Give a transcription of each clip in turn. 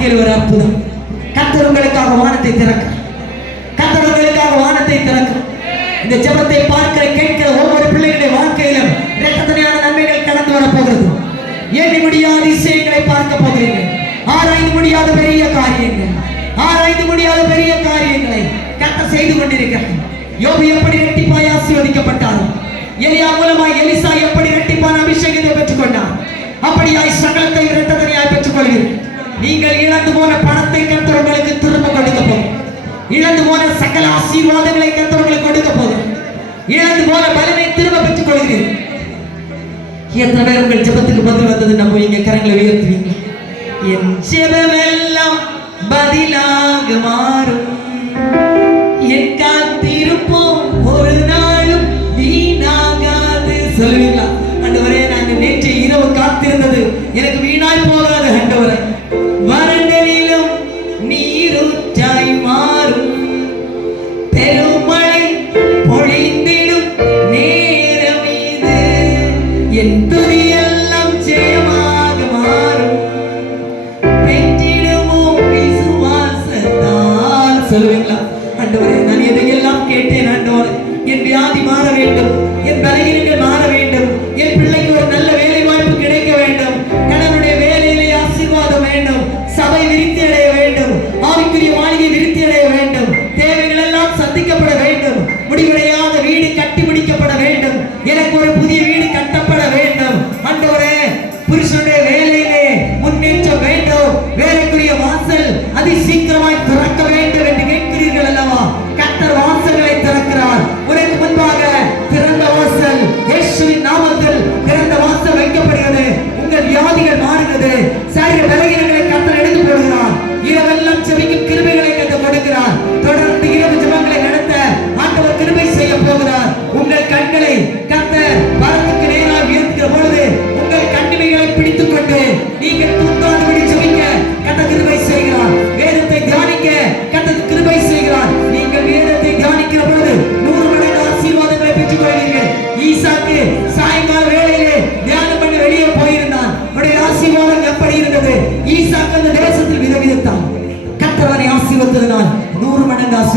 வாழ்க்கையில் ஒரு அற்புதம். கத்தர் உங்களுக்காக வானத்தை திறக்க கத்தர் உங்களுக்காக வானத்தை திறக்க இந்த ஜெபத்தை பார்க்கிற கேட்கிற ஒவ்வொரு பிள்ளைகளுடைய வாழ்க்கையிலும் இரட்டத்தனையான நன்மைகள் கடந்து வர போகிறது எண்ணி முடியாத விஷயங்களை பார்க்க போகிறீர்கள். ஆராய்ந்து முடியாத பெரிய காரியங்கள். ஆராய்ந்து முடியாத பெரிய காரியங்களை கத்த செய்து கொண்டிருக்கிறார். யோபு எப்படி ரெட்டிப்பாய் ஆசீர்வதிக்கப்பட்டாரோ எலியா மூலமாய் எலிசா எப்படி ரெட்டிப்பான அபிஷேகத்தை பெற்றுக்கொண்டார். அப்படியாய் சகலத்தை இரட்டத்தனையாய் பெற்றுக்கொள்வீர்கள் நீங்கள் இழந்து போன பணத்தை கத்தர் உங்களுக்கு திரும்ப கொடுக்க போகும் இழந்து போன சகல ஆசீர்வாதங்களை கத்தர் உங்களுக்கு கொடுக்க போகும் இழந்து போன பலனை திரும்ப பெற்றுக் கொள்கிறீர்கள் எத்தனை பேர் உங்கள் ஜபத்துக்கு பதில் வந்தது? நம்ம இங்க கரங்களை உயர்த்துவீங்க. என் ஜெபமெல்லாம் பதிலாக மாறும். என் காத்திருப்போம் ஒரு நாளும் வீணாகாது. சொல்லுவீங்களா? ஆண்டவரே நான் நேற்று இரவு காத்திருந்தது. எனக்கு என் துதியெல்லாம் ஜெயமாக மாறும். பெற்றிடுமோ விசுவாசத்தால் சொல்லுவீங்களா? ஆண்டவரே நான் எதையெல்லாம் கேட்டேன் ஆண்டவரே? என் வியாதி மாற வேண்டும். என் பலகீனங்கள் மாற வேண்டும். என் பிள்ளைக்கு ஒரு நல்ல வேலை வாய்ப்பு கிடைக்க வேண்டும். கணவனுடைய வேலையிலே ஆசீர்வாதம் வேண்டும். சபை விருத்தி அடைய வேண்டும். ஆவிக்குரிய மாளிகை விருத்தி அடைய வேண்டும். தேவைகள் எல்லாம் சந்திக்கப்பட வேண்டும். முடிவடையாத வீடு கட்டி முடிக்கப்பட வேண்டும். எனக்கு ஒரு புதிய மாறுகிறது. சரி பலகீனங்களை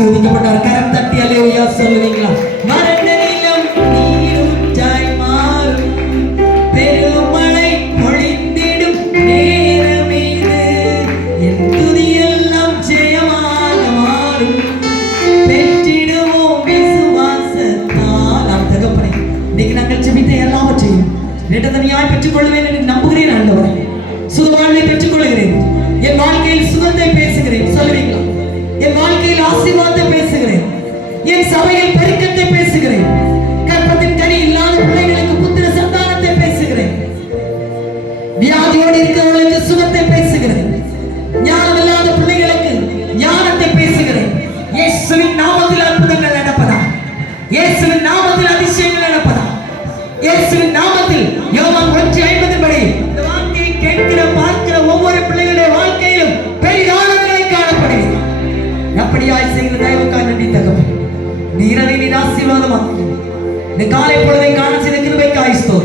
தகப்பனே கரம் தட்டி அலையா சொல்லுவீங்களா? இரட்டத்தனியாய் பெற்றுக் கொள்வேன் என்று நம்புகிறேன் ஆண்டவரே. சுகவாழ்வை பெற்றுக் கொள்கிறேன் என் வாழ்க்கையில் சுகத்தை பேசுகிறேன். சொல்லுவீங்களா? என் வாழ்க்கையில் ஆசீர்வாதத்தை பேசுகிறேன். என் சபையில் பெருக்கத்தை பேசுகிறேன். கற்பத்தின் கனி இல்லாத பிள்ளைகளுக்கு புத்திர சந்தானத்தை பேசுகிறேன். வியாதியோடு இருக்கிறவர்களுக்கு சுகத்தை பேசுகிறேன். ஞானம் இல்லாத பிள்ளைகளுக்கு ஞானத்தை பேசுகிறேன். இயேசுவின் நாமத்தில் அற்புதங்கள் நடப்பதா? இயேசுவின் நாமத்தில் அதிசயங்கள் நடப்பதா? இயேசுவின் நாமத்தில் யோகம் ஒன்று அப்படியாய் செய்த தயவுக்காய் நன்றி தகவல் நீ இரவை நீர் ஆசீர்வாதமாக்கு இந்த காலை பொழுதை காண செய்த கிருபைக்கு ஆயிஸ்தோ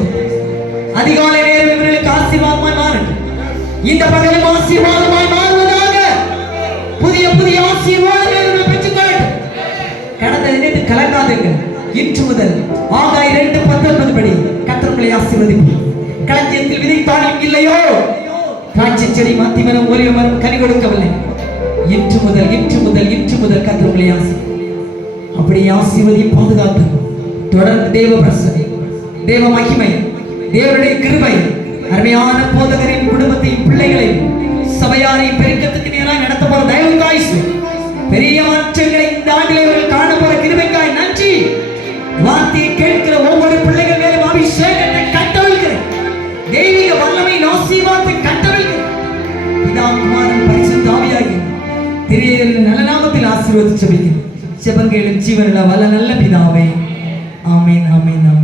அதிகாலை நேரம் இவர்களுக்கு ஆசீர்வாதமாய் மாறும் இந்த பகலும் ஆசீர்வாதமாய் மாறுவதாக புதிய புதிய ஆசீர்வாதங்களை இவர்கள் பெற்றுக்கொள்ளட்டும். கடந்த நினைத்து கலங்காதுங்கள் இன்று முதல் ஆகாய் இரண்டு பத்தொன்பது படி கத்தர்களை ஆசீர்வதிப்பார். களஞ்சியத்தில் விதைத்தாலும் இல்லையோ? திராட்சை செடி மத்தி மரம் ஒலிவ மரம் கனி கொடுக்கவில்லை. இன்று முதல் இன்று முதல் இன்று முதல் கத்தர்களை ஆசி அப்படி ஆசீர்வதி பாதுகாத்து. தொடர்ந்து தேவ பிரசனை தேவ மகிமை தேவனுடைய கிருமை அருமையான போதகரின் குடும்பத்தையும் பிள்ளைகளையும் சபையாரை பெருக்கத்துக்கு நேராக நடத்த போற தயவு காய்ஸ் பெரிய மாற்றங்களை இந்த ஆண்டிலே இவர்கள் காண போற கிருமைக்காய் நன்றி. வார்த்தையை கேட்கிற ஒவ்வொரு பிள்ளைகள் மேலும் அபிஷேகத்தை கட்டவிழ்கிறேன் தெய்வீக வல்லமை ஆசீர்வாதத்தை கட்டவிழ்கிறேன் பிதா തിരിയേറിന്റെ നല്ല നാമത്തിൽ ആശീർവദിച്ചു ജപം കേളും ജീവനുള്ള വല നല്ല പിതാവേ. ആമേൻ ആമേൻ ആമേൻ.